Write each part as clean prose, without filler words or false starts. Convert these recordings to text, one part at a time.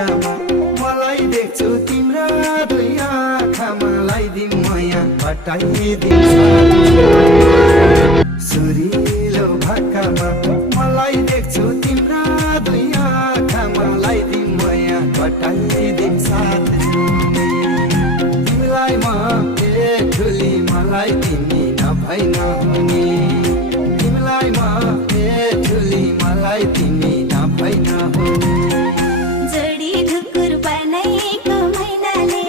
भाकामा मलाई देख्छु तिम्रा दुई आँखामा लाइदिम माया हटाइदिम सुरिलो भाकामा मलाई देख्छु तिम्रा दुई आँखामा लाइदिम माया हटाइदिम साथ तिमीलाई म ठुली मलाई तिमी नभई नहुने तिमीलाई म ठुली मलाई तिमी नभई नहुने जोडी ढुकुर बनाएको मैनाले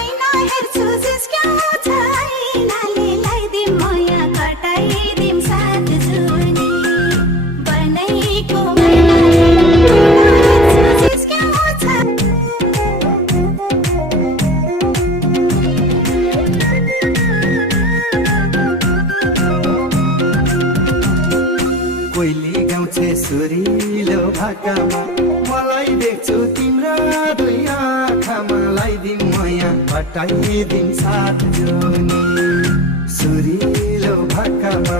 ऐना हेर्छु जिस्क्याउँछ ऐनाले लाइदिम माया कटाइदिम साथ जुनी बनाएको मैनाले ऐना हेर्छु जिस्क्याउँछ कोइली गाउँछे सुरिलो भाकामा मलाई देख्छु तिम्रा दुई आँखामा लाइदिम माया हटाइदिम साथ जुनी सुरिलो भाकामा